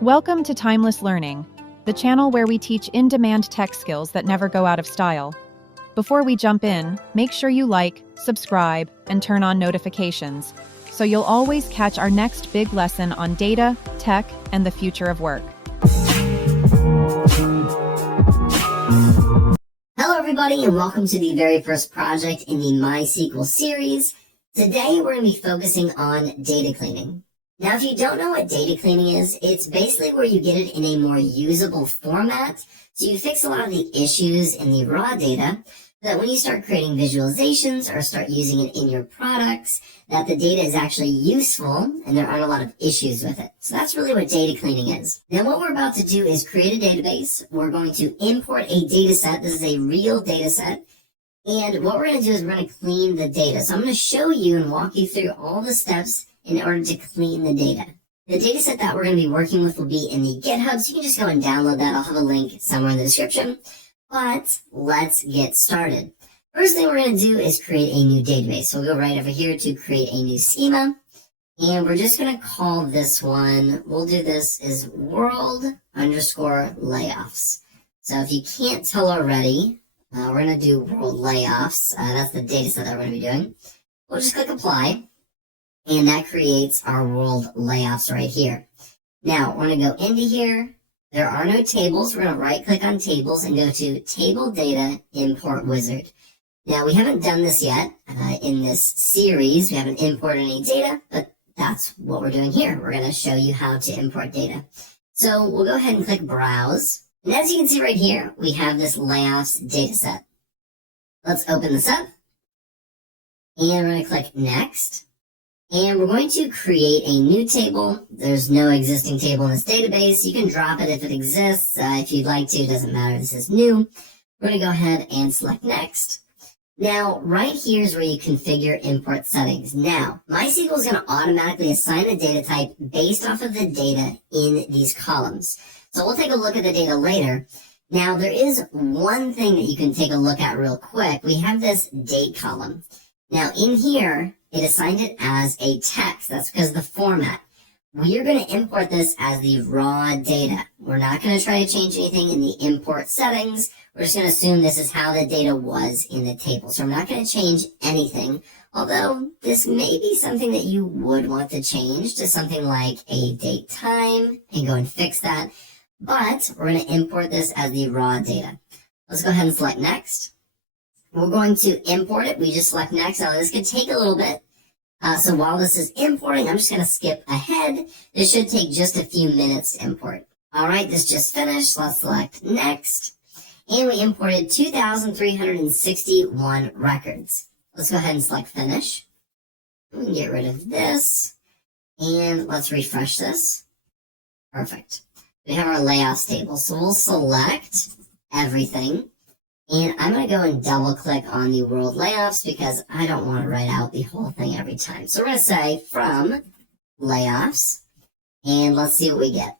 Welcome to Timeless Learning, the channel where we teach in-demand tech skills that never go out of style. Before we jump in, make sure you like, subscribe, and turn on notifications, so you'll always catch our next big lesson on data, tech, and the future of work. Hello everybody, and welcome to the very first project in the MySQL series. Today we're going to be focusing on data cleaning. Now, if you don't know what data cleaning is, it's basically where you get it in a more usable format. So you fix a lot of the issues in the raw data, so that when you start creating visualizations or start using it in your products, that the data is actually useful and there aren't a lot of issues with it. So that's really what data cleaning is. Now, what we're about to do is create a database. We're going to import a data set. This is a real data set. And what we're going to do is we're going to clean the data. So I'm going to show you and walk you through all the steps in order to clean the data. The data set that we're going to be working with will be in the GitHub, so you can just go and download that. I'll have a link somewhere in the description. But let's get started. First thing we're going to do is create a new database. So we'll go right over here to create a new schema. And we're just going to call this one, we'll do this as world_layoffs. So if you can't tell already, we're going to do world layoffs. That's the data set that we're going to be doing. We'll just click apply. And that creates our world layoffs right here. Now, we're going to go into here. There are no tables. We're going to right click on tables and go to table data import wizard. Now, we haven't done this yet in this series. We haven't imported any data, but that's what we're doing here. We're going to show you how to import data. So we'll go ahead and click browse. And as you can see right here, we have this layoffs data set. Let's open this up. And we're going to click next. And we're going to create a new table. There's no existing table in this database. You can drop it if it exists. If you'd like to, it doesn't matter. This is new. We're going to go ahead and select next. Now, right here is where you configure import settings. Now, MySQL is going to automatically assign a data type based off of the data in these columns. So we'll take a look at the data later. Now, there is one thing that you can take a look at real quick. We have this date column. Now, in here, it assigned it as a text. That's because of the format. We are going to import this as the raw data. We're not going to try to change anything in the import settings. We're just going to assume this is how the data was in the table. So I'm not going to change anything, although this may be something that you would want to change to something like a date time and go and fix that. But we're going to import this as the raw data. Let's go ahead and select next. We're going to import it. We just select next. Now, this could take a little bit. So while this is importing, I'm just going to skip ahead. This should take just a few minutes to import. All right, this just finished. Let's select next. And we imported 2,361 records. Let's go ahead and select finish. We can get rid of this. And let's refresh this. Perfect. We have our layouts table. So we'll select everything. And I'm going to go and double click on the world layoffs because I don't want to write out the whole thing every time. So we're going to say from layoffs and let's see what we get.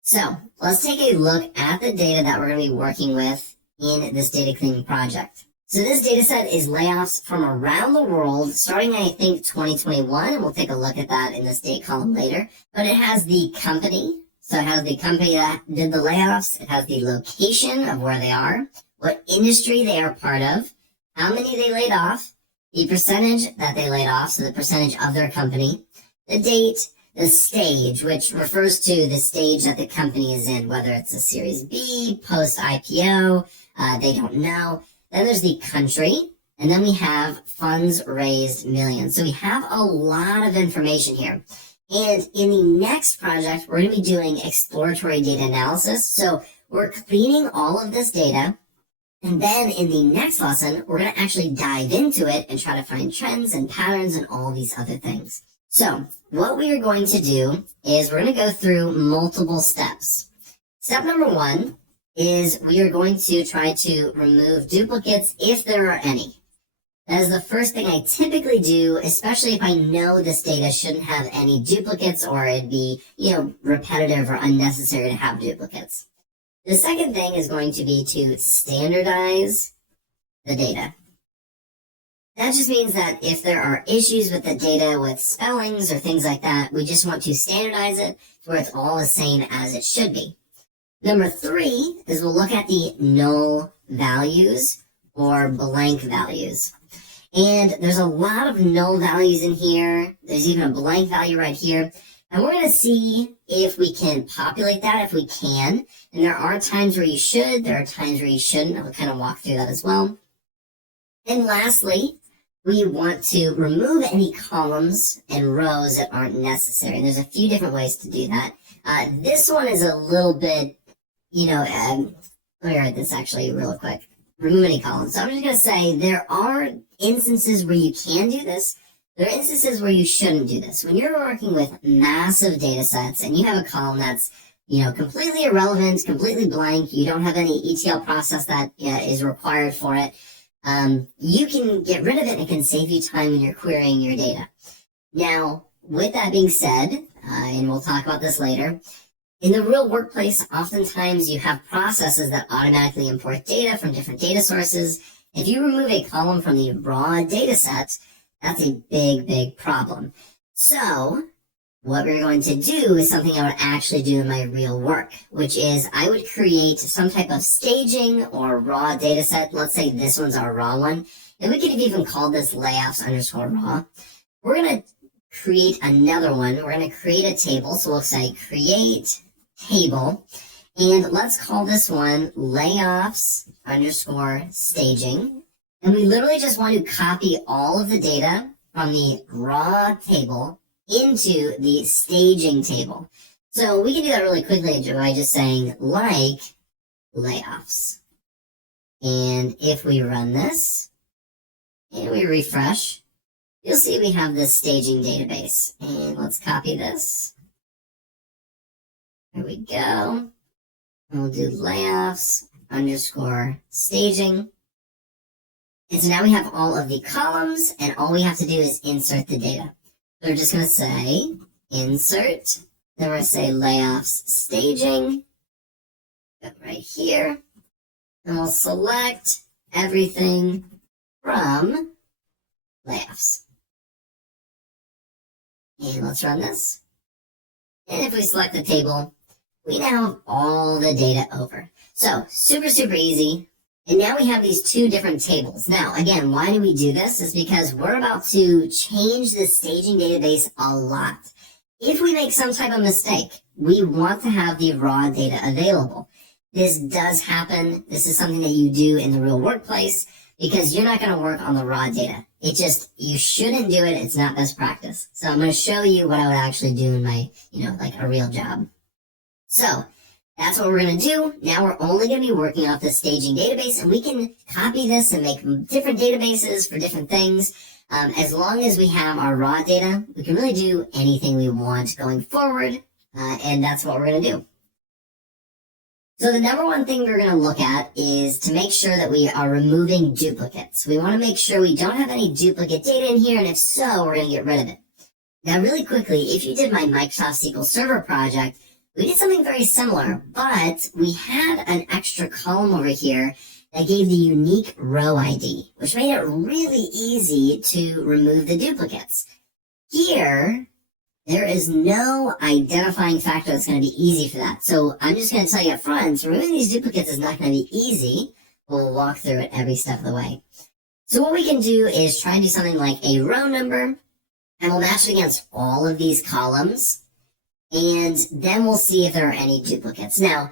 So let's take a look at the data that we're going to be working with in this data cleaning project. So this data set is layoffs from around the world starting, I think, 2021. And we'll take a look at that in this date column later. But it has the company. So it has the company that did the layoffs, it has the location of where they are, what industry they are part of, how many they laid off, the percentage that they laid off, so the percentage of their company, the date, the stage, which refers to the stage that the company is in, whether it's a Series B, post-IPO, they don't know. Then there's the country, and then we have funds raised millions. So we have a lot of information here. And in the next project, we're going to be doing exploratory data analysis. So we're cleaning all of this data. And then in the next lesson, we're going to actually dive into it and try to find trends and patterns and all these other things. So what we are going to do is we're going to go through multiple steps. Step number one is we are going to try to remove duplicates if there are any. That is the first thing I typically do, especially if I know this data shouldn't have any duplicates or it'd be, repetitive or unnecessary to have duplicates. The second thing is going to be to standardize the data. That just means that if there are issues with the data with spellings or things like that, we just want to standardize it to where it's all the same as it should be. Number 3 is we'll look at the null values or blank values. And there's a lot of null values in here. There's even a blank value right here. And we're going to see if we can populate that, if we can. And there are times where you should, there are times where you shouldn't. I'll kind of walk through that as well. And lastly, we want to remove any columns and rows that aren't necessary. And there's a few different ways to do that. This one is a little bit, let me write this actually real quick. Remove any columns. So I'm just going to say there are instances where you can do this. There are instances where you shouldn't do this. When you're working with massive data sets and you have a column that's, completely irrelevant, completely blank, you don't have any ETL process that is required for it, you can get rid of it and it can save you time when you're querying your data. Now, with that being said, and we'll talk about this later, in the real workplace, oftentimes you have processes that automatically import data from different data sources. If you remove a column from the raw data set, that's a big, big problem. So what we're going to do is something I would actually do in my real work, which is I would create some type of staging or raw data set. Let's say this one's our raw one. And we could have even called this layoffs_raw. We're going to create another one. We're going to create a table. So we'll say create table. And let's call this one layoffs_staging. And we literally just want to copy all of the data from the raw table into the staging table. So we can do that really quickly by just saying like layoffs. And if we run this and we refresh, you'll see we have this staging database. And let's copy this. There we go. And we'll do layoffs_staging. And so now we have all of the columns, and all we have to do is insert the data. So we're just going to say insert, then we're going to say layoffs staging, right here, and we'll select everything from layoffs. And let's run this. And if we select the table, we now have all the data over. So super, super easy. And now we have these two different tables. Now, again, why do we do this? Is because we're about to change the staging database a lot. If we make some type of mistake, we want to have the raw data available. This does happen. This is something that you do in the real workplace because you're not going to work on the raw data. You shouldn't do it. It's not best practice. So I'm going to show you what I would actually do in my, like a real job. So that's what we're going to do. Now we're only going to be working off the staging database, and we can copy this and make different databases for different things. As long as we have our raw data, we can really do anything we want going forward, and that's what we're going to do. So the number one thing we're going to look at is to make sure that we are removing duplicates. We want to make sure we don't have any duplicate data in here, and if so, we're going to get rid of it. Now really quickly, if you did my Microsoft SQL Server project, we did something very similar, but we had an extra column over here that gave the unique row ID, which made it really easy to remove the duplicates. Here, there is no identifying factor that's going to be easy for that. So I'm just going to tell you up front, removing these duplicates is not going to be easy. We'll walk through it every step of the way. So what we can do is try and do something like a row number, and we'll match it against all of these columns. And then we'll see if there are any duplicates. Now,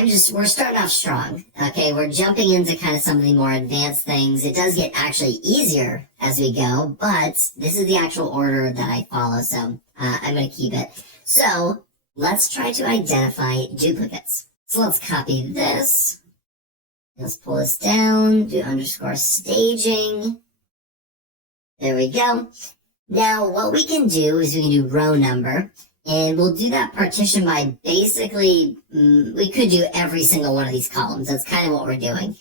we're starting off strong, okay? We're jumping into kind of some of the more advanced things. It does get actually easier as we go, but this is the actual order that I follow, so I'm going to keep it. So let's try to identify duplicates. So let's copy this. Let's pull this down, do _staging. There we go. Now, what we can do is we can do row number. And we'll do that partition by basically, we could do every single one of these columns. That's kind of what we're doing.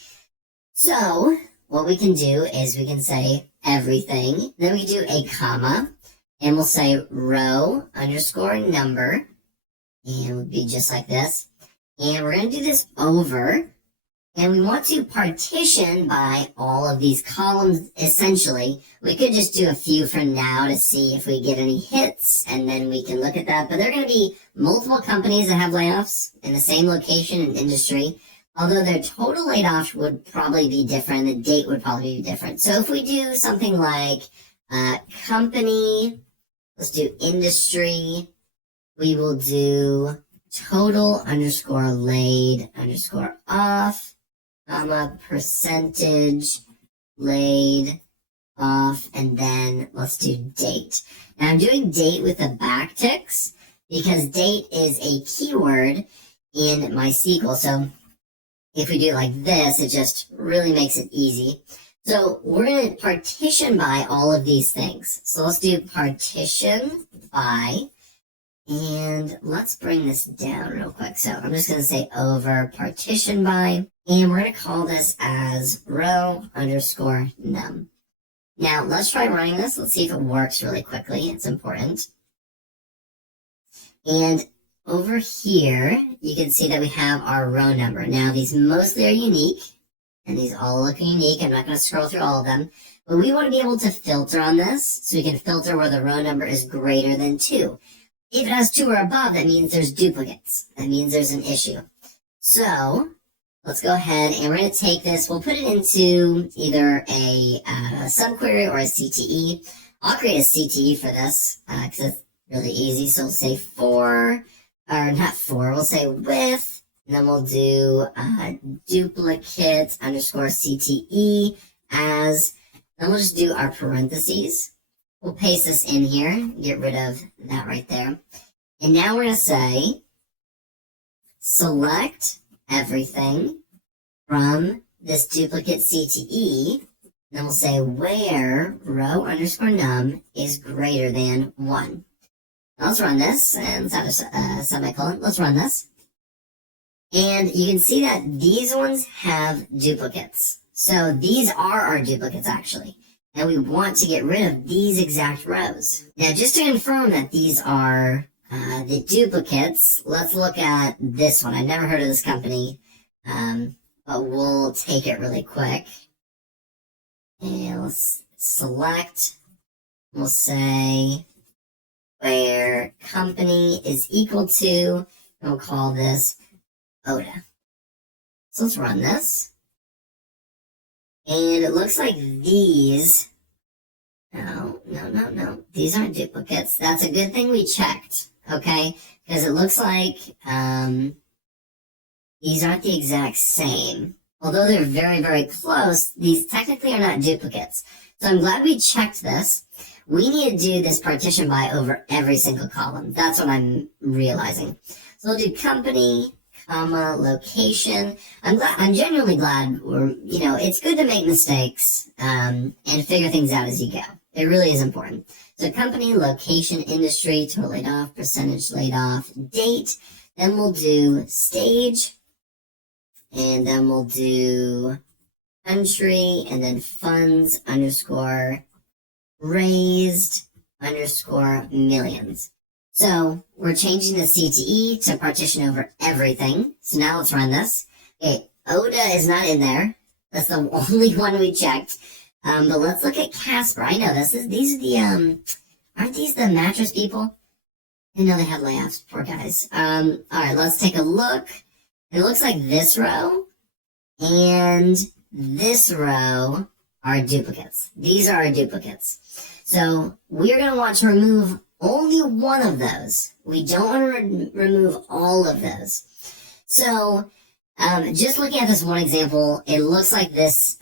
So what we can do is we can say everything. Then we do a comma. And we'll say row_number. And it would be just like this. And we're going to do this over. And we want to partition by all of these columns, essentially. We could just do a few for now to see if we get any hits, and then we can look at that. But there are going to be multiple companies that have layoffs in the same location and industry, although their total laid off would probably be different. The date would probably be different. So if we do something like company, let's do industry, we will do total underscore laid underscore off, comma, percentage laid off, and then let's do date. Now I'm doing date with the backticks because date is a keyword in MySQL. So if we do it like this, it just really makes it easy. So we're going to partition by all of these things. So let's do partition by, and let's bring this down real quick. So I'm just going to say over partition by, and we're going to call this as row underscore num. Now let's try running this. Let's see if it works really quickly. It's important. And over here, you can see that we have our row number. Now these mostly are unique, and these all look unique. I'm not going to scroll through all of them, but we want to be able to filter on this, so we can filter where the row number is greater than 2. If it has 2 or above, that means there's duplicates. That means there's an issue. So let's go ahead and we're going to take this. We'll put it into either a subquery or a CTE. I'll create a CTE for this because it's really easy. So we'll say for, or not for, we'll say with, and then we'll do duplicate underscore CTE as, then we'll just do our parentheses. We'll paste this in here, get rid of that right there. And now we're going to say, select everything from this duplicate CTE. And then we'll say where row underscore num is greater than 1. Now let's run this, and let's have a semicolon. Let's run this. And you can see that these ones have duplicates. So these are our duplicates, actually. And we want to get rid of these exact rows. Now, just to confirm that these are the duplicates, let's look at this one. I've never heard of this company, but we'll take it really quick. And let's select, we'll say where company is equal to, and we'll call this ODA. So let's run this. And it looks like these, no, these aren't duplicates. That's a good thing we checked, okay? Because it looks like these aren't the exact same. Although they're very, very close, these technically are not duplicates. So I'm glad we checked this. We need to do this partition by over every single column. That's what I'm realizing. So we'll do company, comma, location. I'm genuinely glad it's good to make mistakes, and figure things out as you go. It really is important. So company, location, industry, total laid off, percentage laid off, date, then we'll do stage, and then we'll do country, and then funds underscore raised underscore millions. So we're changing the CTE to partition over everything. So now let's run this. Okay, ODA is not in there. That's the only one we checked. But let's look at Casper. I know these are the aren't these the mattress people? I know they had layoffs, poor guys. All right, let's take a look. It looks like this row and this row are duplicates. These are our duplicates. So we're going to want to remove only one of those. We don't want to remove all of those. So just looking at this one example, it looks like this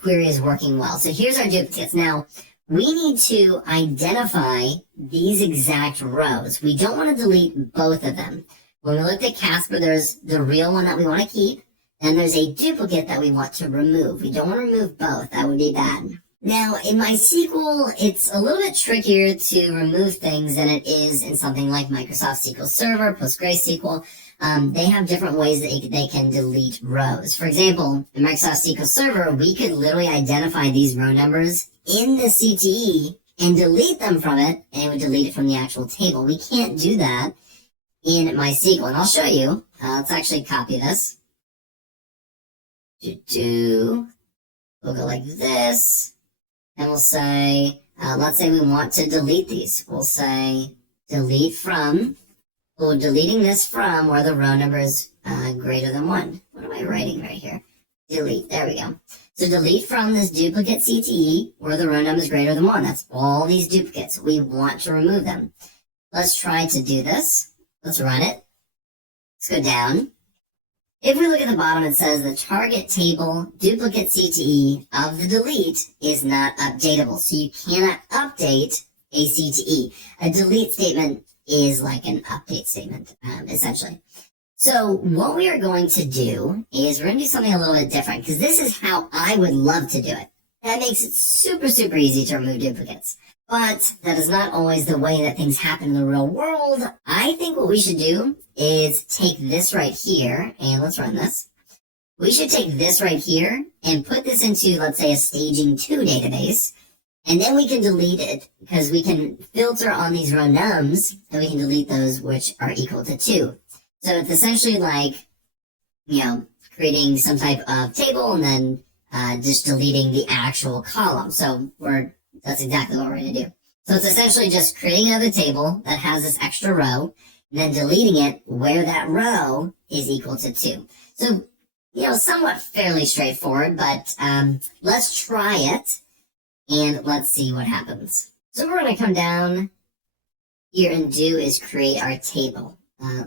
query is working well. So here's our duplicates. Now, we need to identify these exact rows. We don't want to delete both of them. When we looked at Casper, there's the real one that we want to keep, and there's a duplicate that we want to remove. We don't want to remove both. That would be bad. Now, in MySQL, it's a little bit trickier to remove things than it is in something like Microsoft SQL Server, PostgreSQL. They have different ways that they can delete rows. For example, in Microsoft SQL Server, we could literally identify these row numbers in the CTE and delete them from it, and it would delete it from the actual table. We can't do that in MySQL, and I'll show you. Let's actually copy this. We'll go like this, and we'll say, let's say we want to delete these. We'll say delete from. Well, deleting this from where the row number is greater than 1. What am I writing right here? Delete. There we go. So delete from this duplicate CTE where the row number is greater than 1. That's all these duplicates. We want to remove them. Let's try to do this. Let's run it. Let's go down. If we look at the bottom, it says the target table duplicate CTE of the delete is not updatable. So you cannot update a CTE. A delete statement is like an update statement, essentially. So what we are going to do is we're going to do something a little bit different, because this is how I would love to do it. That makes it super, super easy to remove duplicates. But that is not always the way that things happen in the real world. I think what we should do is take this right here, and let's run this. We should take this right here and put this into, let's say, a staging 2 database. And then we can delete it, because we can filter on these row nums, and we can delete those which are equal to 2. So it's essentially like, creating some type of table and then just deleting the actual column. So that's exactly what we're going to do. So it's essentially just creating another table that has this extra row, and then deleting it where that row is equal to 2. So, somewhat fairly straightforward, but let's try it. And let's see what happens. So what we're going to come down here and do is create our table.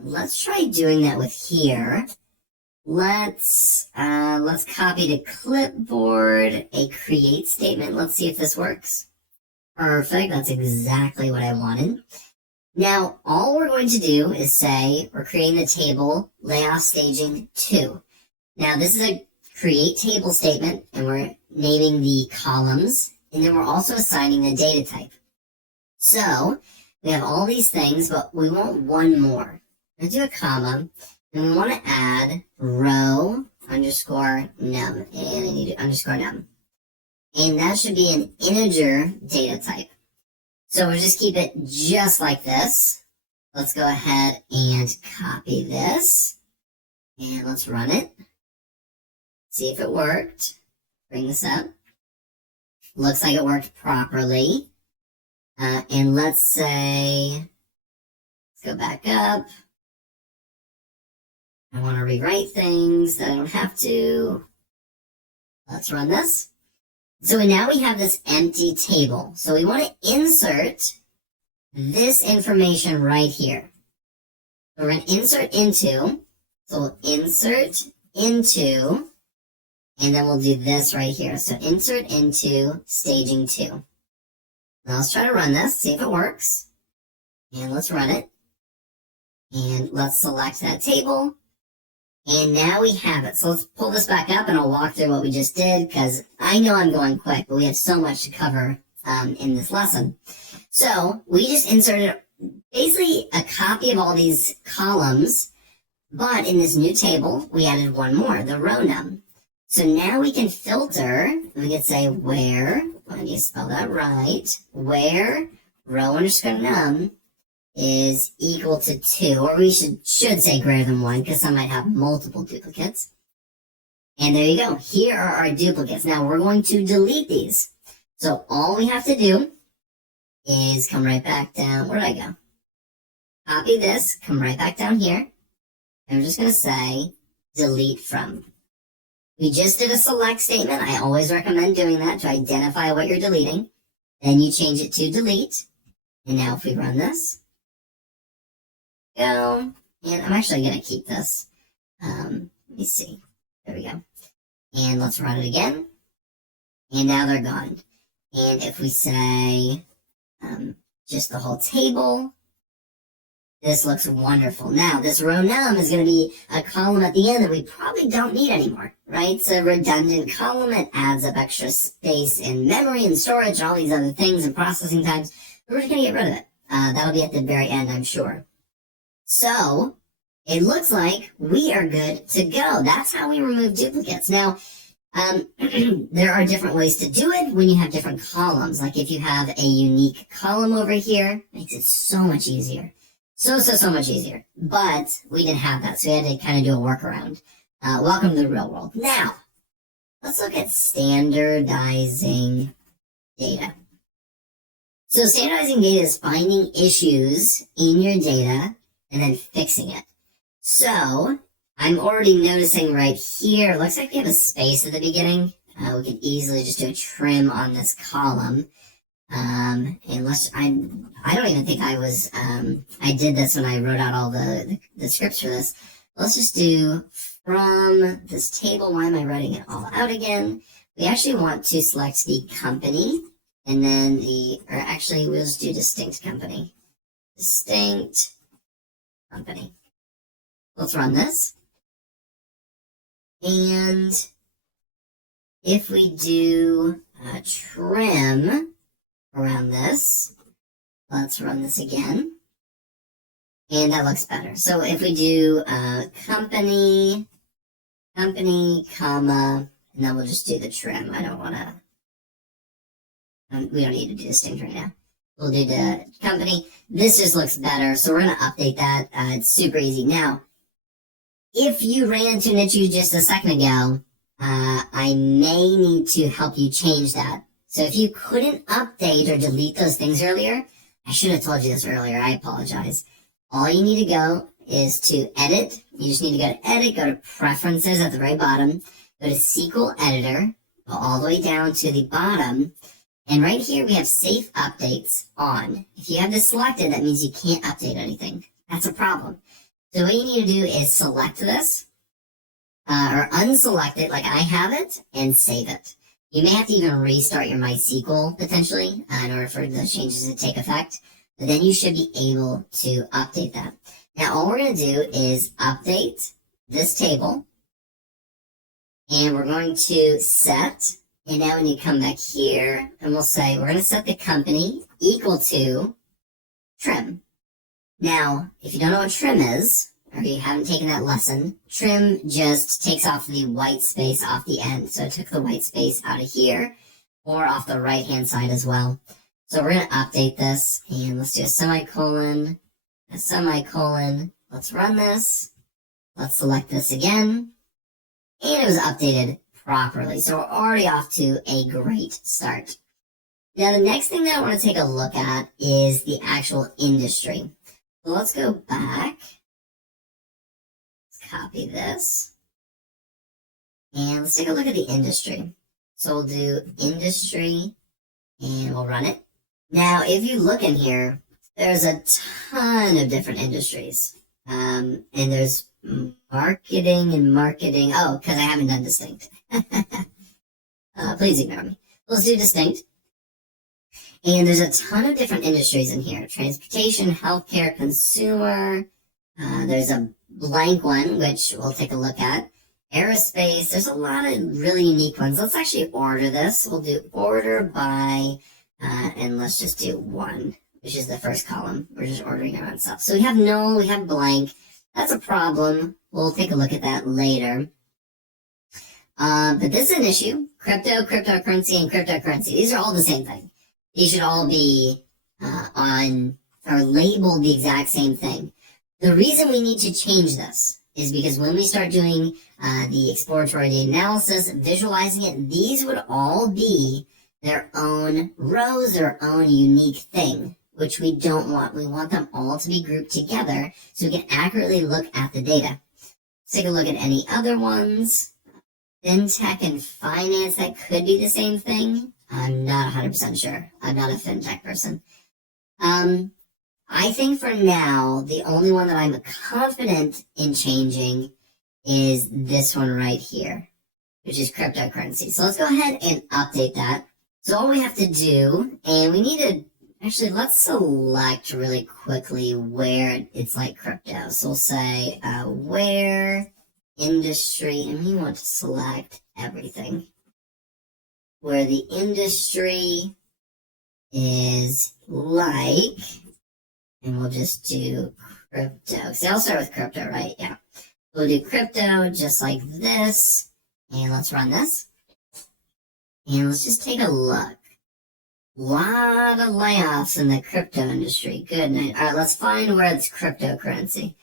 Let's try doing that with here. Let's copy to clipboard a create statement. Let's see if this works. Perfect. That's exactly what I wanted. Now, all we're going to do is say we're creating the table layoff staging 2. Now, this is a create table statement, and we're naming the columns. And then we're also assigning the data type. So we have all these things, but we want one more. Let's do a comma, and we want to add row underscore num, and I need underscore num. And that should be an integer data type. So we'll just keep it just like this. Let's go ahead and copy this, and let's run it. See if it worked. Bring this up. Looks like it worked properly. And let's say, let's go back up. I want to rewrite things that I don't have to. Let's run this. So now we have this empty table. So we want to insert this information right here. So we're going to insert into. So we'll insert into. And then we'll do this right here. So insert into staging 2. Now let's try to run this, see if it works. And let's run it. And let's select that table. And now we have it. So let's pull this back up, and I'll walk through what we just did, because I know I'm going quick, but we have so much to cover in this lesson. So we just inserted basically a copy of all these columns, but in this new table, we added one more, the row num. So now we can filter, we can say where, I need to spell that right, where row underscore num is equal to 2, or we should say greater than 1, because some might have multiple duplicates. And there you go. Here are our duplicates. Now we're going to delete these. So all we have to do is come right back down. Where did I go? Copy this, come right back down here, and we're just going to say delete from. We just did a select statement. I always recommend doing that to identify what you're deleting. Then you change it to delete. And now if we run this, go, and I'm actually going to keep this. Let me see. There we go. And let's run it again. And now they're gone. And if we say just the whole table, this looks wonderful. Now, this row num is going to be a column at the end that we probably don't need anymore, right? It's a redundant column. It adds up extra space in memory and storage and all these other things and processing times. We're just going to get rid of it. That'll be at the very end, I'm sure. So, it looks like we are good to go. That's how we remove duplicates. Now, there are different ways to do it when you have different columns. Like if you have a unique column over here, it makes it so much easier. So much easier. But we didn't have that, so we had to kind of do a workaround. Welcome to the real world. Now, let's look at standardizing data. So standardizing data is finding issues in your data and then fixing it. So I'm already noticing right here, looks like we have a space at the beginning. We could easily just do a trim on this column. And I don't even think I did this when I wrote out all the scripts for this. Let's just do from this table. Why am I writing it all out again? We actually want to select the company and then we'll just do distinct company. Distinct company. Let's run this. And if we do a trim around this, let's run this again. And that looks better. So if we do company, comma, and then we'll just do the trim. I don't want to, we don't need to do distinct right now. We'll do the company. This just looks better. So we're going to update that. It's super easy. Now, if you ran into an issue just a second ago, I may need to help you change that. So if you couldn't update or delete those things earlier, I should have told you this earlier. I apologize. All you need to go is to edit. You just need to go to edit, go to preferences at the very bottom, go to SQL editor, go all the way down to the bottom. And right here we have safe updates on. If you have this selected, that means you can't update anything. That's a problem. So what you need to do is select this, or unselect it like I have it, and save it. You may have to even restart your MySQL potentially in order for those changes to take effect, but then you should be able to update that. Now all we're going to do is update this table, and we're going to set, and now we need to come back here, and we'll say we're going to set the company equal to trim. Now, if you don't know what trim is, or you haven't taken that lesson, trim just takes off the white space off the end. So it took the white space out of here, or off the right-hand side as well. So we're going to update this, and let's do a semicolon, a semicolon. Let's run this. Let's select this again. And it was updated properly. So we're already off to a great start. Now, the next thing that I want to take a look at is the actual industry. So let's go back. Let's copy this. And let's take a look at the industry. So we'll do industry and we'll run it. Now, if you look in here, there's a ton of different industries. And there's marketing and marketing. Oh, because I haven't done distinct. Please ignore me. Let's do distinct. And there's a ton of different industries in here. Transportation, healthcare, consumer. There's a blank one, which we'll take a look at. Aerospace. There's a lot of really unique ones. Let's actually order this. We'll do order by, and let's just do one, which is the first column. We're just ordering our own stuff. So we have null, we have blank. That's a problem. We'll take a look at that later. But this is an issue. Crypto, cryptocurrency, and cryptocurrency. These are all the same thing. These should all be on or labeled the exact same thing. The reason we need to change this is because when we start doing the exploratory data analysis, visualizing it, these would all be their own rows, their own unique thing, which we don't want. We want them all to be grouped together so we can accurately look at the data. Let's take a look at any other ones. Fintech and finance, that could be the same thing. I'm not 100% sure. I'm not a fintech person. I think for now, the only one that I'm confident in changing is this one right here, which is cryptocurrency. So let's go ahead and update that. So all we have to do, and we need to, actually, let's select really quickly where it's like crypto. So we'll say where industry, and we want to select everything. Where the industry is like, and we'll just do crypto. Because they all start with crypto, right? Yeah. We'll do crypto just like this. And let's run this. And let's just take a look. Lot of layoffs in the crypto industry. Good night. All right, let's find where it's cryptocurrency.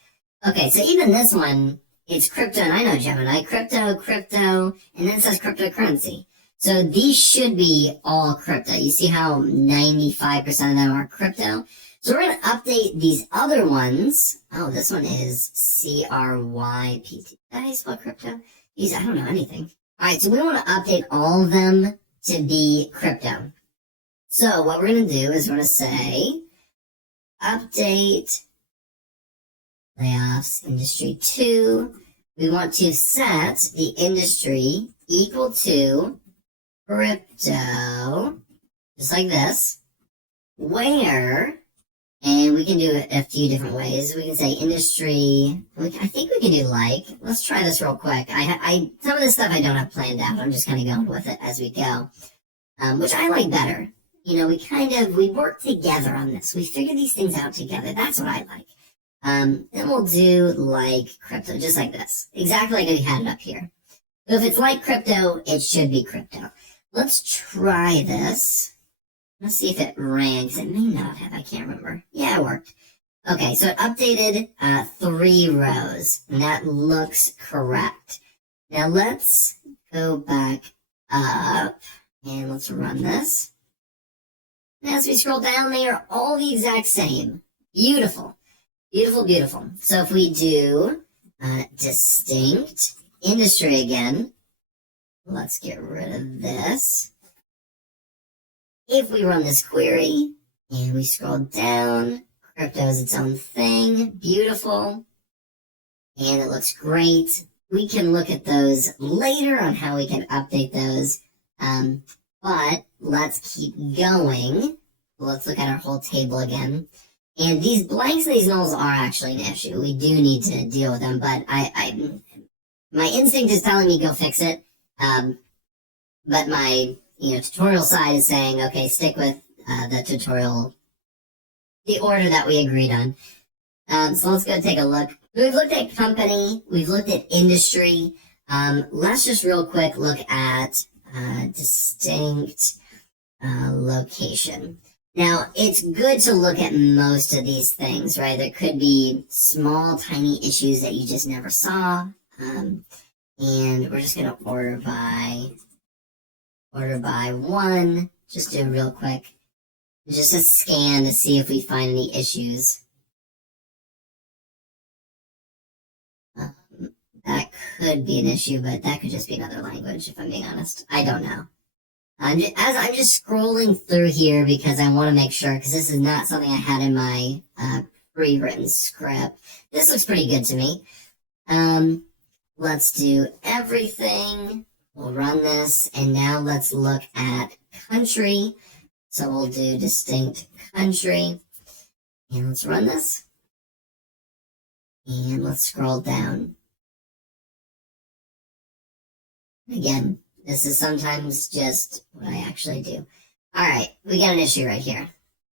Okay, so even this one it's crypto, and I know Gemini, crypto, and then it says cryptocurrency. So these should be all crypto. You see how 95% of them are crypto? So we're going to update these other ones. Oh, this one is CRYPT. How do you spell crypto? Jeez, I don't know anything. All right, so we want to update all of them to be crypto. So what we're going to do is we're going to say update layoffs industry 2. We want to set the industry equal to crypto, just like this, where, and we can do it a few different ways. We can say industry, I think we can do like, let's try this real quick. Some of this stuff I don't have planned out. I'm just kind of going with it as we go, which I like better. You know, we work together on this. We figure these things out together. That's what I like. Then we'll do like crypto, just like this. Exactly like we had it up here. So if it's like crypto, it should be crypto. Let's try this. Let's see if it ran, because it may not have. I can't remember. Yeah, it worked. Okay, so it updated 3 rows, and that looks correct. Now let's go back up, and let's run this. And as we scroll down, they are all the exact same. Beautiful. Beautiful, beautiful. So if we do distinct industry again, let's get rid of this. If we run this query and we scroll down, crypto is its own thing. Beautiful. And it looks great. We can look at those later on how we can update those. But let's keep going. Let's look at our whole table again. And these blanks and these nulls are actually an issue. We do need to deal with them, but my instinct is telling me go fix it. But my tutorial side is saying, okay, stick with the tutorial, the order that we agreed on. So let's go take a look. We've looked at company, we've looked at industry. Let's just real quick look at distinct location. Now, it's good to look at most of these things, right? There could be small, tiny issues that you just never saw. And we're just going to order by 1. Just do it real quick. Just a scan to see if we find any issues. That could be an issue, but that could just be another language, if I'm being honest. I don't know. I'm just scrolling through here because I want to make sure, because this is not something I had in my pre-written script. This looks pretty good to me. Let's do everything. We'll run this, and now let's look at country. So we'll do distinct country, and let's run this. And let's scroll down. Again, this is sometimes just what I actually do. All right, we got an issue right here.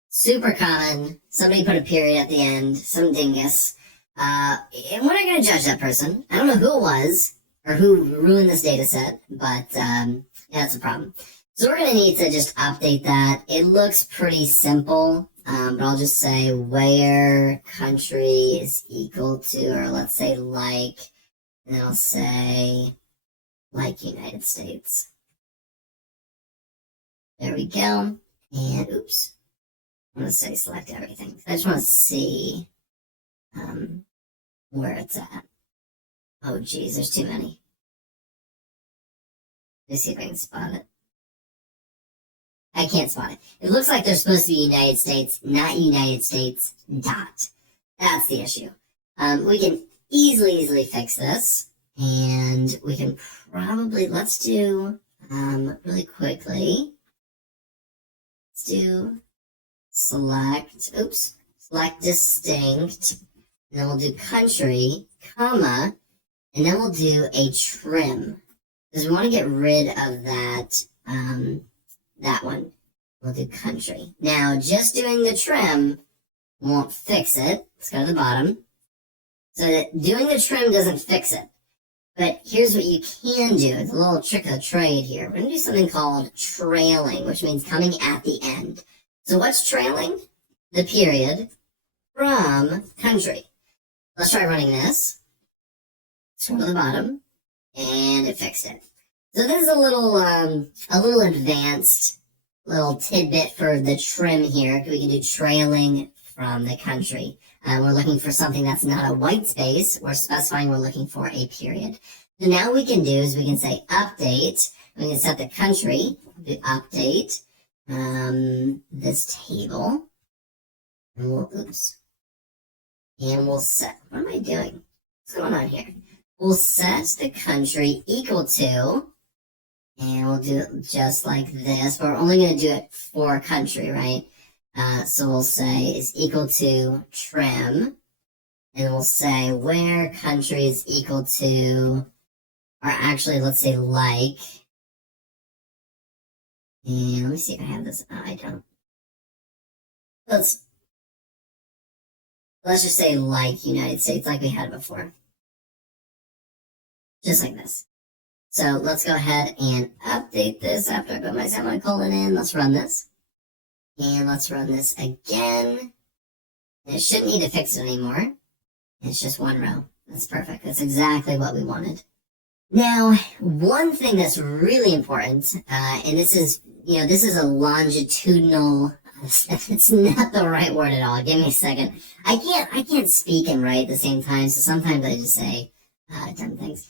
Super common. Somebody put a period at the end, some dingus. And we're not going to judge that person. I don't know who it was or who ruined this data set, but yeah, that's a problem. So we're going to need to just update that. It looks pretty simple, but I'll just say where country is equal to, or let's say like, and then I'll say like United States. There we go. And oops, I'm going to say select everything. I just want to see where it's at. Oh geez, there's too many. Let's see if I can spot it. I can't spot it. It looks like they're supposed to be United States, not United States, dot. That's the issue. We can easily fix this. And we can probably, let's do, really quickly, let's do select distinct, and then we'll do country, comma, and then we'll do a trim, because we want to get rid of that, that one. We'll do country. Now, just doing the trim won't fix it. Let's go to the bottom. So that doing the trim doesn't fix it. But here's what you can do. It's a little trick of the trade here. We're going to do something called trailing, which means coming at the end. So what's trailing? The period from country. Let's try running this. scroll to the bottom, and it fixed it. So this is a little advanced little tidbit for the trim here. We can do trailing from the country. We're looking for something that's not a white space. We're specifying we're looking for a period. So now what we can do is we can say update. We can set the country, update this table. And we'll set, what am I doing? What's going on here? We'll set the country equal to, and we'll do it just like this, but we're only going to do it for country, right? So we'll say is equal to trim, and we'll say where country is equal to, or actually let's say like, and let me see if I have this. Oh, I don't. Let's just say like United States, like we had before. Just like this. So let's go ahead and update this after I put my semicolon in. Let's run this. And let's run this again. And it shouldn't need to fix it anymore. It's just one row. That's perfect. That's exactly what we wanted. Now, one thing that's really important, and this is a longitudinal, it's not the right word at all. Give me a second. I can't speak and write at the same time, so sometimes I just say dumb things.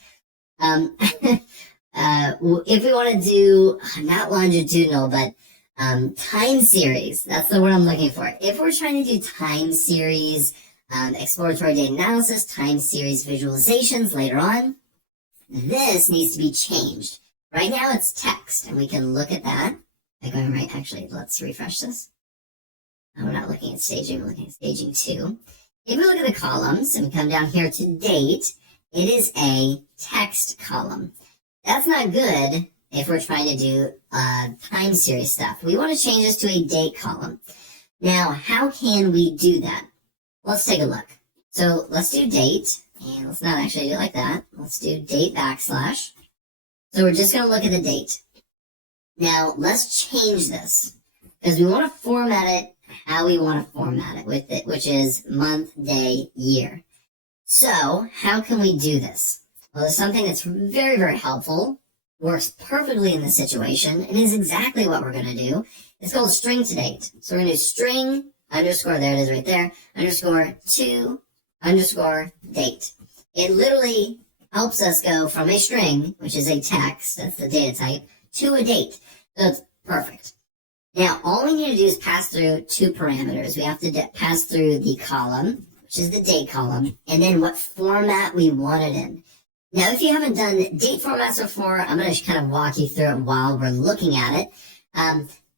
If we want to do, not longitudinal, but time series, that's the word I'm looking for. If we're trying to do time series, exploratory data analysis, time series visualizations later on, this needs to be changed. Right now it's text, and we can look at that by going right. Actually, let's refresh this. We're not looking at staging, we're looking at staging 2. If we look at the columns and we come down here to date, it is a text column. That's not good if we're trying to do time series stuff. We want to change this to a date column. Now, how can we do that? Let's take a look. So let's do date, and let's not actually do it like that. Let's do date backslash. So we're just going to look at the date. Now, let's change this, because we want to format it how we want to format it with it, which is month, day, year. So how can we do this? Well, there's something that's very, very helpful, works perfectly in this situation, and is exactly what we're going to do. It's called string to date. So we're going to do string underscore, there it is right there, underscore to underscore date. It literally helps us go from a string, which is a text, that's the data type, to a date. So it's perfect. Now, all we need to do is pass through 2 parameters. We have to pass through the column, which is the date column, and then what format we want it in. Now, if you haven't done date formats before, I'm going to kind of walk you through it while we're looking at it.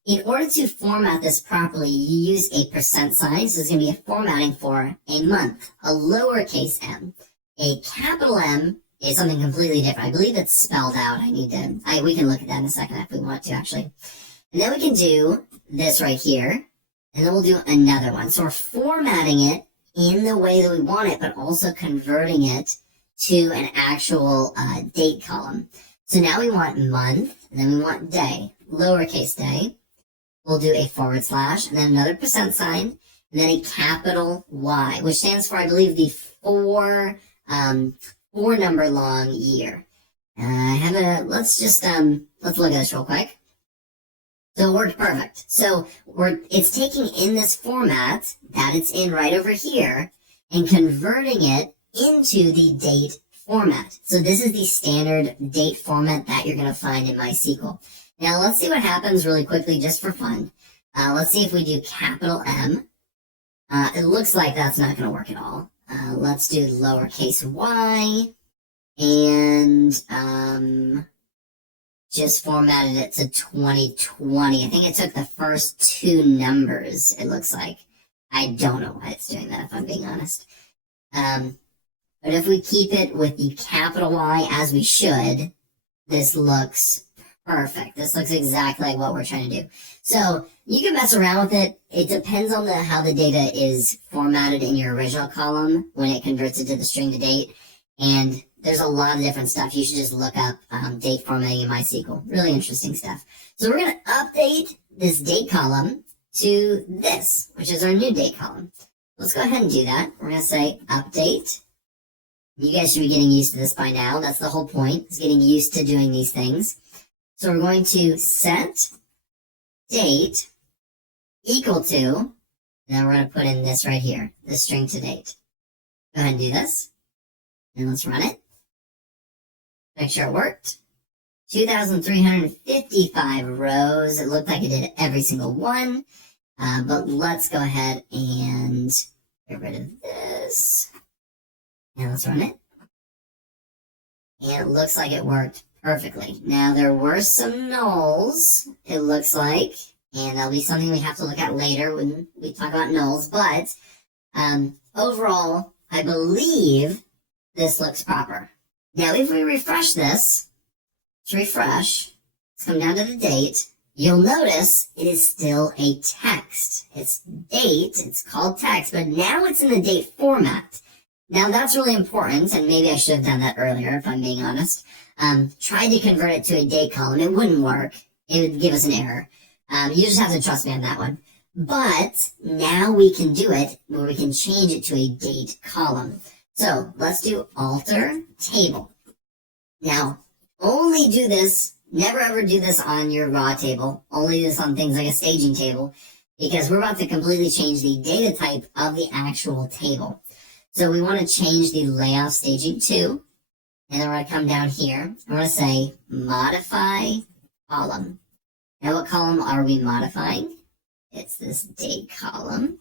In order to format this properly, you use a % sign. So it's going to be a formatting for a month, a lowercase m. A capital M is something completely different. I believe it's spelled out. We can look at that in a second if we want to, actually. And then we can do this right here, and then we'll do another one. So we're formatting it in the way that we want it, but also converting it to an actual date column. So now we want month, and then we want day, lowercase day. We'll do a /, and then another % sign, and then a capital Y, which stands for, I believe, the 4 number long year. Let's look at this real quick. So it worked perfect. So it's taking in this format that it's in right over here and converting it into the date format. So this is the standard date format that you're going to find in MySQL. Now let's see what happens really quickly just for fun. Let's see if we do capital M. It looks like that's not going to work at all. Let's do lowercase y and just formatted it to 2020. I think it took the first 2 numbers, it looks like. I don't know why it's doing that, if I'm being honest. But if we keep it with the capital Y as we should, this looks perfect. This looks exactly like what we're trying to do. So you can mess around with it. It depends on how the data is formatted in your original column when it converts it to the string to date. And there's a lot of different stuff. You should just look up date formatting in MySQL. Really interesting stuff. So we're going to update this date column to this, which is our new date column. Let's go ahead and do that. We're going to say update You guys should be getting used to this by now. That's the whole point, is getting used to doing these things. So we're going to set date equal to, and then we're going to put in this right here, the string to date. Go ahead and do this. And let's run it. Make sure it worked. 2,355 rows. It looked like it did every single one. But let's go ahead and get rid of this. And let's run it. And it looks like it worked perfectly. Now, there were some nulls, it looks like. And that'll be something we have to look at later when we talk about nulls. But overall, I believe this looks proper. Now, if we refresh this, let's refresh, let's come down to the date, you'll notice it is still a text. It's date, it's called text, but now it's in the date format. Now, that's really important, and maybe I should have done that earlier, if I'm being honest. Tried to convert it to a date column. It wouldn't work. It would give us an error. You just have to trust me on that one. But now we can do it where we can change it to a date column. So let's do alter table. Now, only do this, never ever do this on your raw table. Only do this on things like a staging table, because we're about to completely change the data type of the actual table. So we want to change the layoff staging to, and then we're going to come down here. I want to say modify column. Now, what column are we modifying? It's this date column.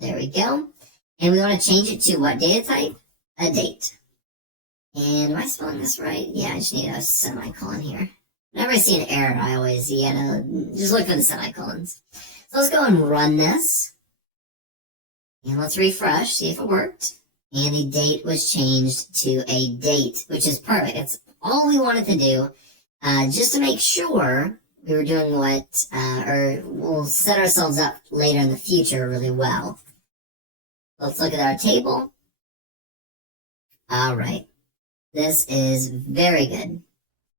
There we go. And we want to change it to what data type? A date. And am I spelling this right? Yeah, I just need a semicolon here. Whenever I see an error, I always, just look for the semicolons. So let's go and run this. And let's refresh, see if it worked. And the date was changed to a date, which is perfect. It's all we wanted to do, just to make sure we were doing what, or we'll set ourselves up later in the future really well. Let's look at our table. All right. This is very good.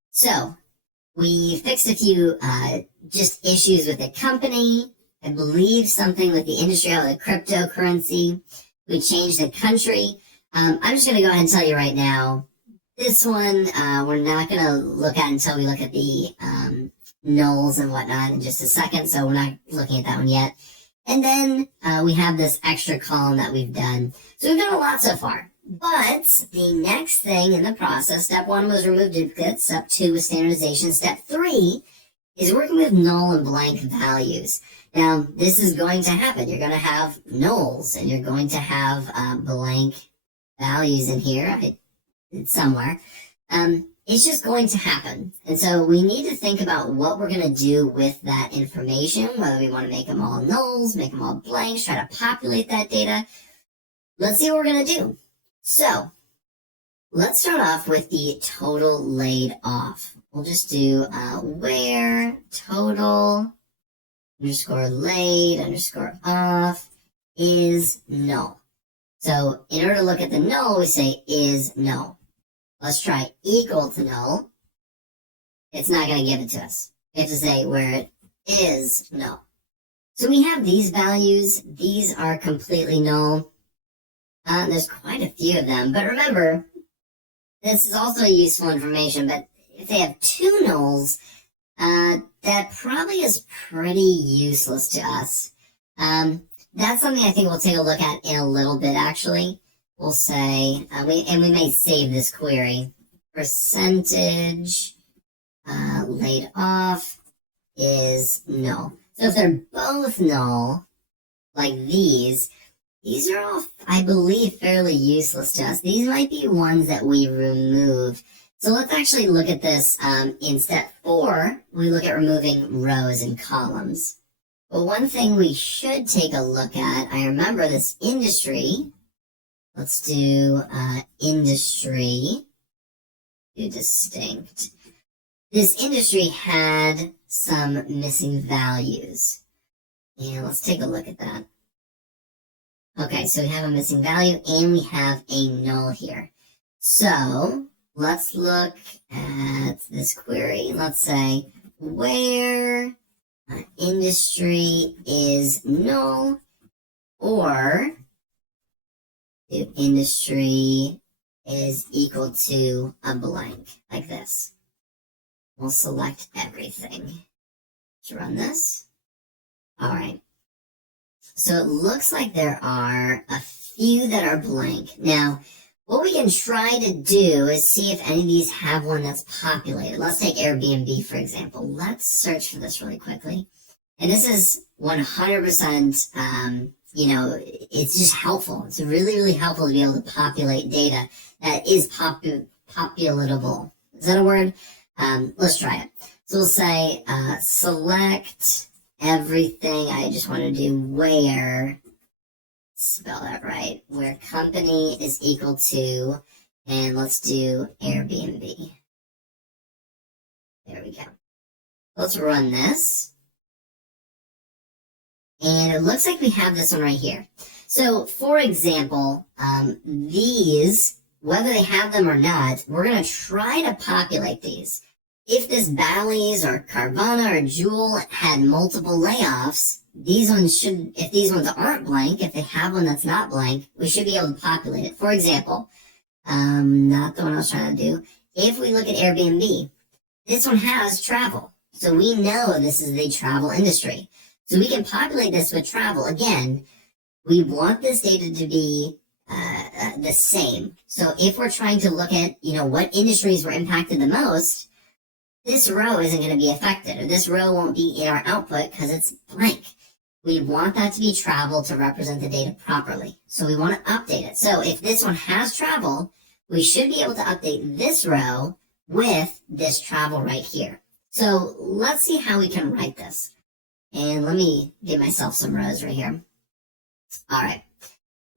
So, we fixed a few just issues with the company. I believe something with the industry, with the cryptocurrency. We changed the country. I'm just going to go ahead and tell you right now, this one we're not going to look at until we look at the nulls and whatnot in just a second, so we're not looking at that one yet. And then we have this extra column that we've done. So we've done a lot so far. But the next thing in the process, step 1 was remove duplicates, step 2 was standardization, step 3 is working with null and blank values. Now, this is going to happen. You're going to have nulls, and you're going to have blank values in here. It's somewhere. It's just going to happen. And so we need to think about what we're going to do with that information, whether we want to make them all nulls, make them all blanks, try to populate that data. Let's see what we're going to do. So, let's start off with the total laid off. We'll just do where total underscore laid underscore off is null. So, in order to look at the null, we say is null. Let's try equal to null. It's not going to give it to us. We have to say where it is null. So we have these values. These are completely null. There's quite a few of them, but remember, this is also useful information, but if they have 2 nulls, that probably is pretty useless to us. That's something I think we'll take a look at in a little bit, actually. We'll say, we may save this query, percentage laid off is null. So if they're both null, like these are all, I believe, fairly useless to us. These might be ones that we remove. So let's actually look at this in step 4. We look at removing rows and columns. But one thing we should take a look at, I remember this industry. Let's do industry. Do distinct. This industry had some missing values. And let's take a look at that. Okay, so we have a missing value and we have a null here. So let's look at this query. Let's say where industry is null, or do industry is equal to a blank, like this. We'll select everything. Let's run this. All right. So it looks like there are a few that are blank. Now, what we can try to do is see if any of these have one that's populated. Let's take Airbnb, for example. Let's search for this really quickly. And this is 100%, it's just helpful. It's really, really helpful to be able to populate data that is populatable. Is that a word? Let's try it. So we'll say select everything. I just want to do where, spell that right, where company is equal to, and let's do Airbnb. There we go. Let's run this. And it looks like we have this one right here. So, for example, these, whether they have them or not, we're going to try to populate these. If this Bally's or Carvana or Jewel had multiple layoffs, these ones should, if these ones aren't blank, if they have one that's not blank, we should be able to populate it. For example, not the one I was trying to do. If we look at Airbnb, this one has travel. So we know this is the travel industry. So we can populate this with travel. Again, we want this data to be the same. So if we're trying to look at, what industries were impacted the most, this row isn't going to be affected, or this row won't be in our output because it's blank. We want that to be travel to represent the data properly. So we want to update it. So if this one has travel, we should be able to update this row with this travel right here. So let's see how we can write this. And let me give myself some rows right here. All right.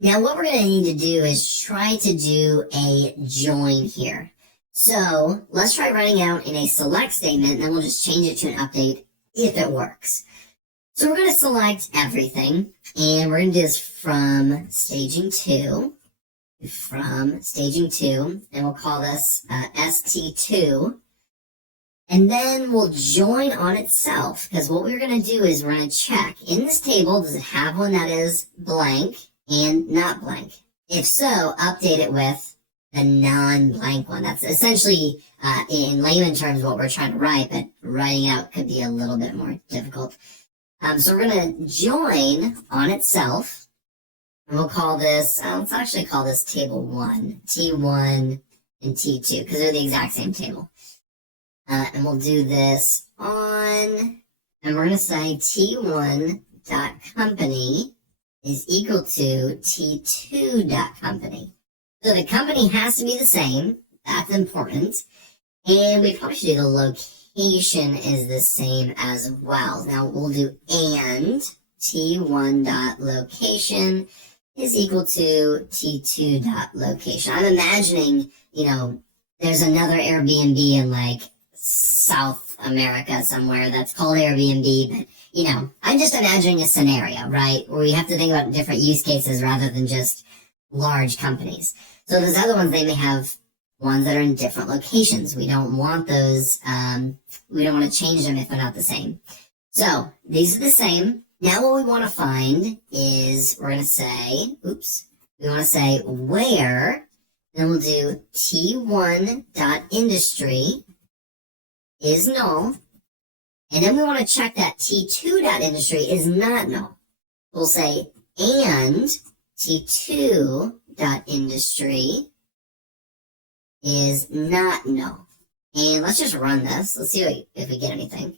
Now what we're going to need to do is try to do a join here. So let's try writing out in a select statement, and then we'll just change it to an update if it works. So we're going to select everything, and we're going to do this from staging 2, and we'll call this ST2. And then we'll join on itself, because what we're going to do is we're going to check in this table, does it have one that is blank and not blank? If so, update it with the non-blank one. That's essentially, in layman terms, what we're trying to write, but writing out could be a little bit more difficult. So we're going to join on itself, and we'll call this, let's actually call this table 1, T1 and T2, because they're the exact same table. And we'll do this on, and we're going to say T1.company is equal to T2.company. So the company has to be the same. That's important. And we probably should do the location is the same as well. Now we'll do and T1.location is equal to T2.location. I'm imagining, there's another Airbnb in South America somewhere that's called Airbnb, but I'm just imagining a scenario, right, where we have to think about different use cases rather than just large companies. So those other ones, they may have ones that are in different locations. We don't want those, we don't want to change them if they're not the same. So these are the same. Now what we want to find is, we're going to say, we want to say where, then we'll do T1.industry is null, and then we want to check that T2.industry is not null. We'll say and T2.industry is not null. And let's just run this. Let's see if we get anything.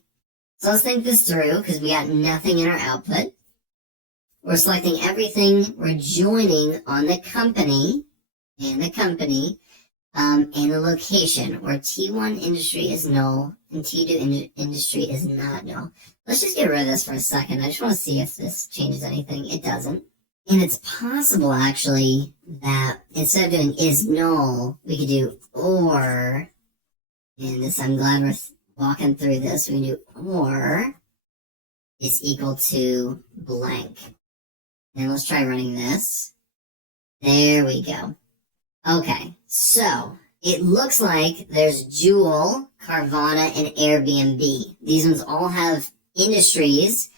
So let's think this through, because we got nothing in our output. We're selecting everything. We're joining on the company and the location, where T1 industry is null and T2 industry is not null. Let's just get rid of this for a second. I just want to see if this changes anything. It doesn't. And it's possible, actually, that instead of doing is null, we could do or, and this, I'm glad we're walking through this. We can do or is equal to blank. And let's try running this. There we go. Okay, so it looks like there's Jewel, Carvana, and Airbnb. These ones all have industries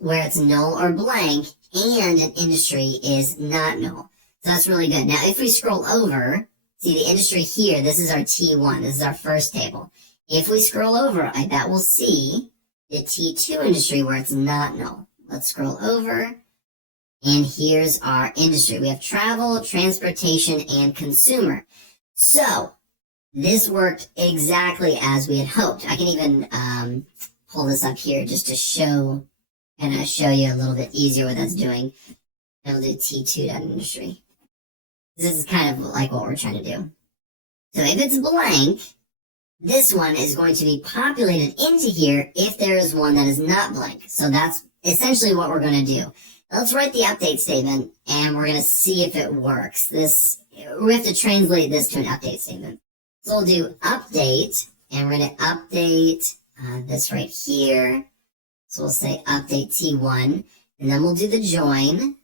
where it's null or blank, and an industry is not null. So that's really good. Now, if we scroll over, see the industry here, this is our T1. This is our first table. If we scroll over, I bet we'll see the T2 industry where it's not null. Let's scroll over. And here's our industry. We have travel, transportation, and consumer. So this worked exactly as we had hoped. I can even pull this up here just to show you a little bit easier what that's doing. And we'll do T2.industry. This is kind of like what we're trying to do. So if it's blank, this one is going to be populated into here if there is one that is not blank. So that's essentially what we're going to do. Let's write the update statement, and we're going to see if it works. We have to translate this to an update statement. So we'll do update, and we're going to update this right here. So we'll say update T1, and then we'll do the join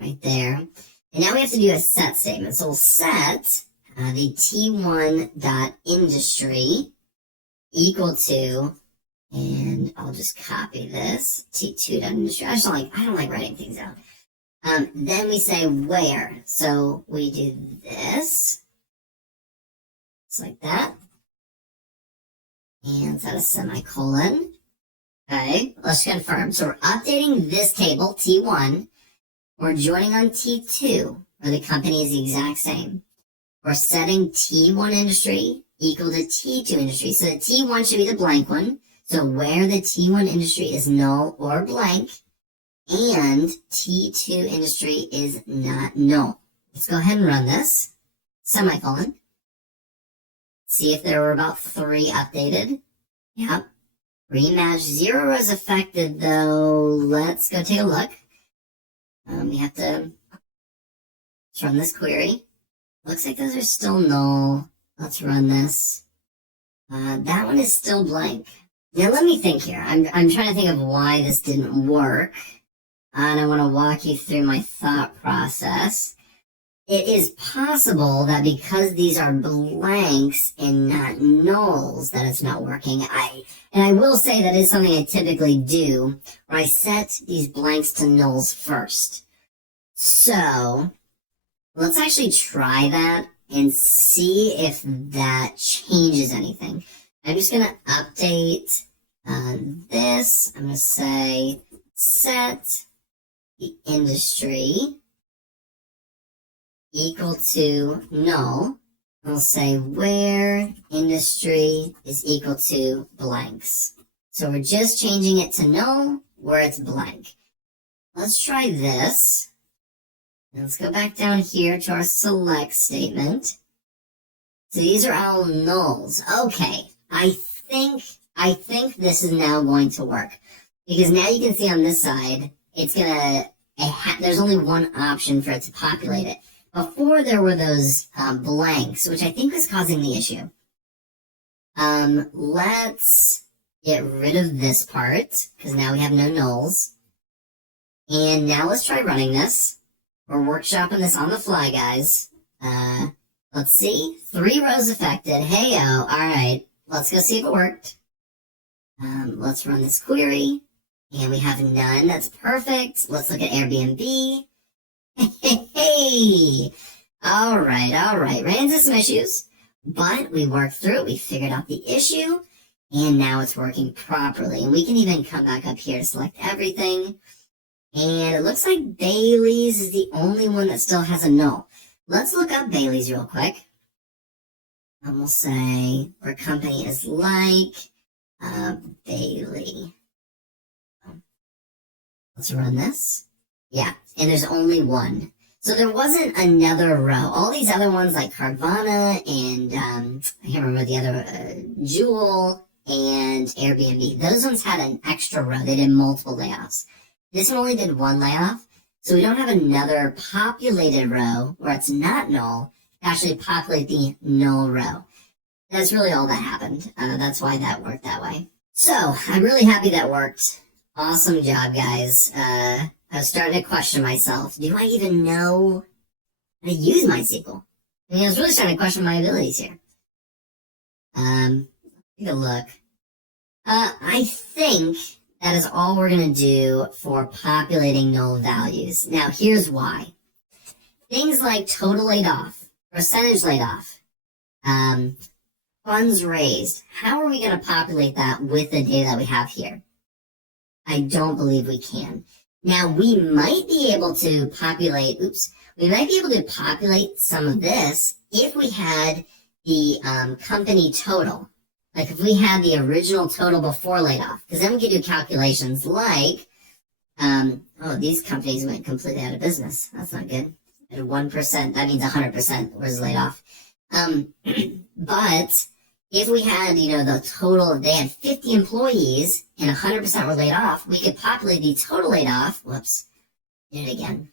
right there. And now we have to do a set statement. So we'll set the T1.industry equal to, and I'll just copy this, T2.industry. I don't like writing things out. Then we say where. So we do this. Just like that. And set a semicolon. Okay, let's confirm. So we're updating this table, T1. We're joining on T2, where the company is the exact same. We're setting T1 industry equal to T2 industry. So the T1 should be the blank one. So where the T1 industry is null or blank, and T2 industry is not null. Let's go ahead and run this. Semicolon. See if there were about 3 updated. Yep. Rematch 0 rows affected though. Let's go take a look. We have to run this query. Looks like those are still null. Let's run this. That one is still blank. Now let me think here. I'm trying to think of why this didn't work. And I want to walk you through my thought process. It is possible that because these are blanks and not nulls that it's not working. And I will say that is something I typically do, where I set these blanks to nulls first. So let's actually try that and see if that changes anything. I'm just going to update this. I'm going to say set the industry equal to null. I'll say where industry is equal to blanks. So we're just changing it to null where it's blank. Let's try this. Let's go back down here to our select statement. So these are all nulls. Okay, I think this is now going to work. Because now you can see on this side, there's only one option for it to populate it. Before there were those blanks, which I think was causing the issue. Let's get rid of this part, because now we have no nulls. And now let's try running this. We're workshopping this on the fly, guys. Let's see. 3 rows affected. Hey-o. All right. Let's go see if it worked. Let's run this query. And we have none. That's perfect. Let's look at Airbnb. Hey! All right. Ran into some issues, but we worked through it. We figured out the issue, and now it's working properly. And we can even come back up here to select everything. And it looks like Bailey's is the only one that still has a null. Let's look up Bailey's real quick. And we'll say our company is like Bailey. Let's run this. Yeah, and there's only one. So there wasn't another row. All these other ones like Carvana and I can't remember the other, Jewel and Airbnb. Those ones had an extra row. They did multiple layoffs. This one only did 1 layoff. So we don't have another populated row where it's not null to actually populate the null row. That's really all that happened. That's why that worked that way. So I'm really happy that worked. Awesome job, guys. I was starting to question myself. Do I even know how to use MySQL? I mean, I was really starting to question my abilities here. Take a look. I think that is all we're going to do for populating null values. Now, here's why. Things like total laid off, percentage laid off, funds raised. How are we going to populate that with the data that we have here? I don't believe we can. Now, we might be able to populate, some of this if we had the company total. Like if we had the original total before laid off, because then we could do calculations like, these companies went completely out of business. That's not good. At 1%, that means 100% was laid off. But if we had, the total, they had 50 employees and 100% were laid off, we could populate the total laid off. Whoops, did it again.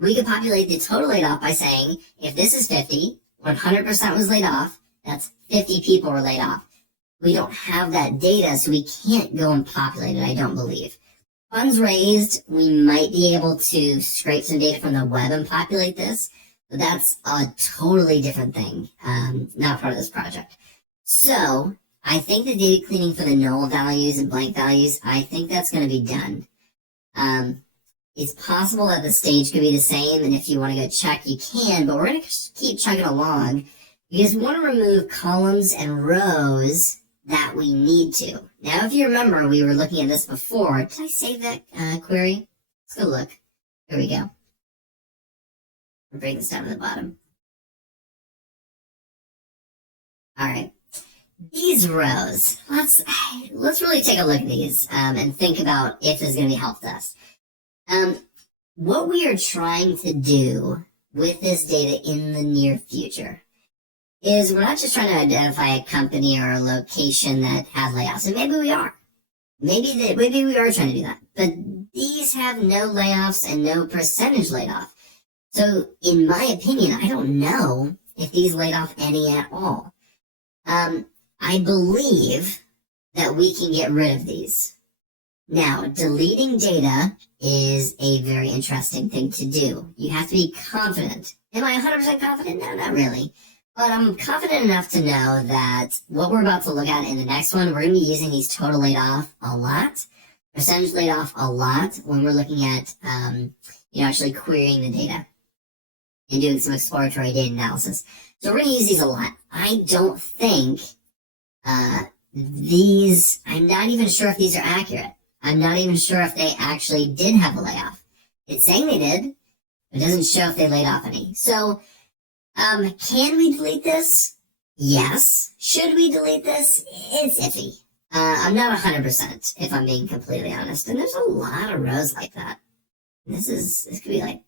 We could populate the total laid off by saying, if this is 50, 100% was laid off, that's 50 people were laid off. We don't have that data, so we can't go and populate it, I don't believe. Funds raised, we might be able to scrape some data from the web and populate this, but that's a totally different thing, not part of this project. So, I think the data cleaning for the null values and blank values, I think that's going to be done. It's possible that the stage could be the same, and if you want to go check, you can, but we're going to keep chugging along because we want to remove columns and rows that we need to. Now, if you remember, we were looking at this before. Did I save that query? Let's go look. Here we go. We'll bring this down to the bottom. All right. These rows, let's really take a look at these and think about if this is going to be helpful to us. What we are trying to do with this data in the near future is we're not just trying to identify a company or a location that has layoffs, and maybe we are. Maybe we are trying to do that, but these have no layoffs and no percentage laid off. So, in my opinion, I don't know if these laid off any at all. I believe that we can get rid of these. Now, deleting data is a very interesting thing to do. You have to be confident. Am I 100% confident? No, not really. But I'm confident enough to know that what we're about to look at in the next one, we're going to be using these total laid off a lot, percentage laid off a lot when we're looking at, actually querying the data and doing some exploratory data analysis. So we're going to use these a lot. I don't think I'm not even sure if these are accurate. I'm not even sure if they actually did have a layoff. It's saying they did, but it doesn't show if they laid off any. So, can we delete this? Yes. Should we delete this? It's iffy. I'm not 100% if I'm being completely honest. And there's a lot of rows like that. This could be like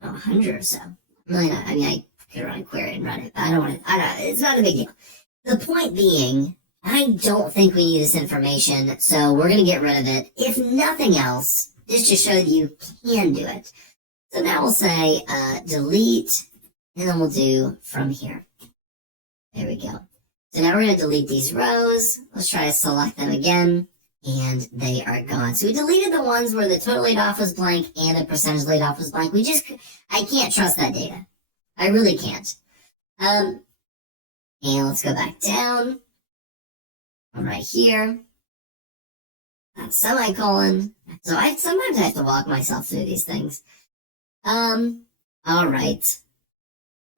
100 or so. Really not. I mean, I could run a query and run it, but it's not a big deal. The point being, I don't think we need this information, so we're going to get rid of it. If nothing else, this just showed you can do it. So now we'll say delete, and then we'll do from here. There we go. So now we're going to delete these rows. Let's try to select them again, and they are gone. So we deleted the ones where the total laid off was blank and the percentage laid off was blank. I can't trust that data. I really can't. And let's go back down. Right here. Semicolon. So sometimes I have to walk myself through these things. Alright.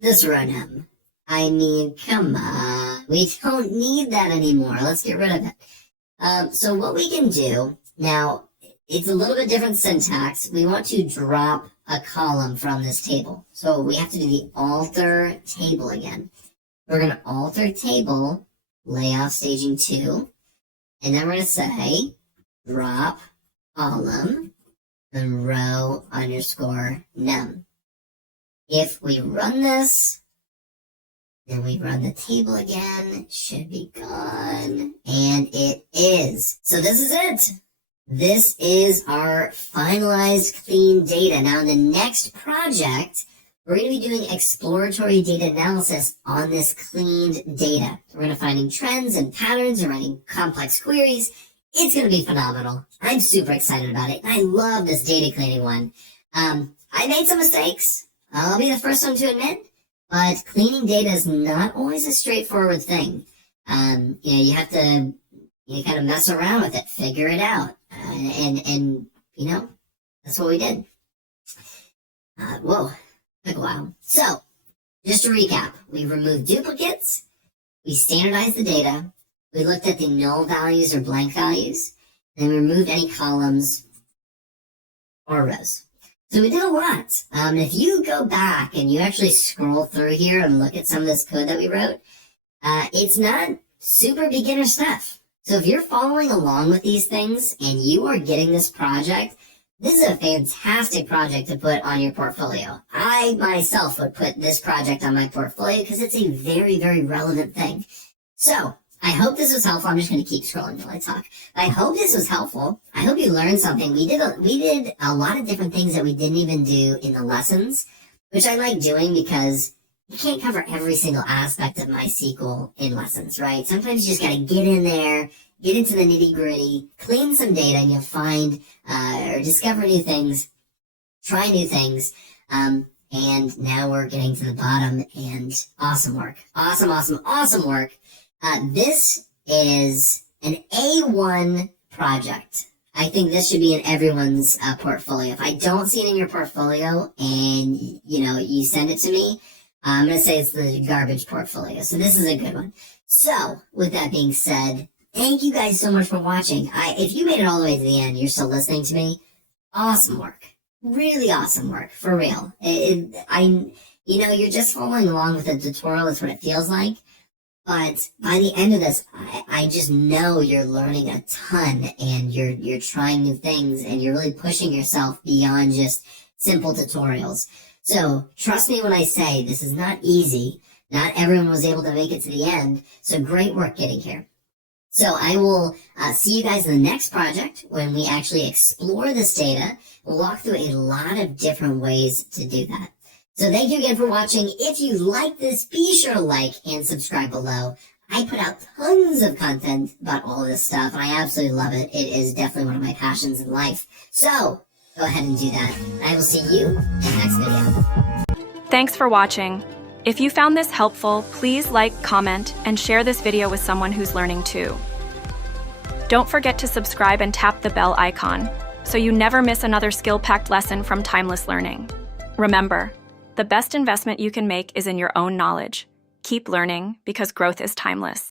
This row num. I mean, come on. We don't need that anymore. Let's get rid of it. So what we can do, now, it's a little bit different syntax. We want to drop a column from this table. So we have to do the alter table again. We're going to alter table, layoff staging 2, and then we're going to say drop column, then row underscore num. If we run this, then we run the table again, it should be gone, and it is. So this is it. This is our finalized clean data. Now in the next project, we're going to be doing exploratory data analysis on this cleaned data. We're going to finding trends and patterns and running complex queries. It's going to be phenomenal. I'm super excited about it. I love this data cleaning one. I made some mistakes. I'll be the first one to admit, but cleaning data is not always a straightforward thing. You have to kind of mess around with it, figure it out, and that's what we did. Whoa. Took a while. So, just to recap, we removed duplicates, we standardized the data, we looked at the null values or blank values, and we removed any columns or rows. So we did a lot. If you go back and you actually scroll through here and look at some of this code that we wrote, it's not super beginner stuff. So if you're following along with these things and you are getting this project, this is a fantastic project to put on your portfolio. I myself would put this project on my portfolio because it's a very, very relevant thing. So I hope this was helpful. I'm just going to keep scrolling while I talk. I hope this was helpful. I hope you learned something. We did a lot of different things that we didn't even do in the lessons, which I like doing because you can't cover every single aspect of MySQL in lessons, right? Sometimes you just got to get in there, get into the nitty-gritty, clean some data, and you'll find or discover new things, try new things, and now we're getting to the bottom, and awesome work. Awesome work. This is an A1 project. I think this should be in everyone's portfolio. If I don't see it in your portfolio and, you send it to me, I'm going to say it's the garbage portfolio. So this is a good one. So with that being said, thank you guys so much for watching. If you made it all the way to the end, you're still listening to me, awesome work. Really awesome work, for real. You're just following along with the tutorial. That's what it feels like. But by the end of this, I just know you're learning a ton and you're trying new things and you're really pushing yourself beyond just simple tutorials. So trust me when I say this is not easy. Not everyone was able to make it to the end. So great work getting here. So I will see you guys in the next project when we actually explore this data. We'll walk through a lot of different ways to do that. So thank you again for watching. If you like this, be sure to like and subscribe below. I put out tons of content about all this stuff, and I absolutely love it. It is definitely one of my passions in life. So go ahead and do that. I will see you in the next video. Thanks for watching. If you found this helpful, please like, comment, and share this video with someone who's learning too. Don't forget to subscribe and tap the bell icon so you never miss another skill-packed lesson from Timeless Learning. Remember, the best investment you can make is in your own knowledge. Keep learning because growth is timeless.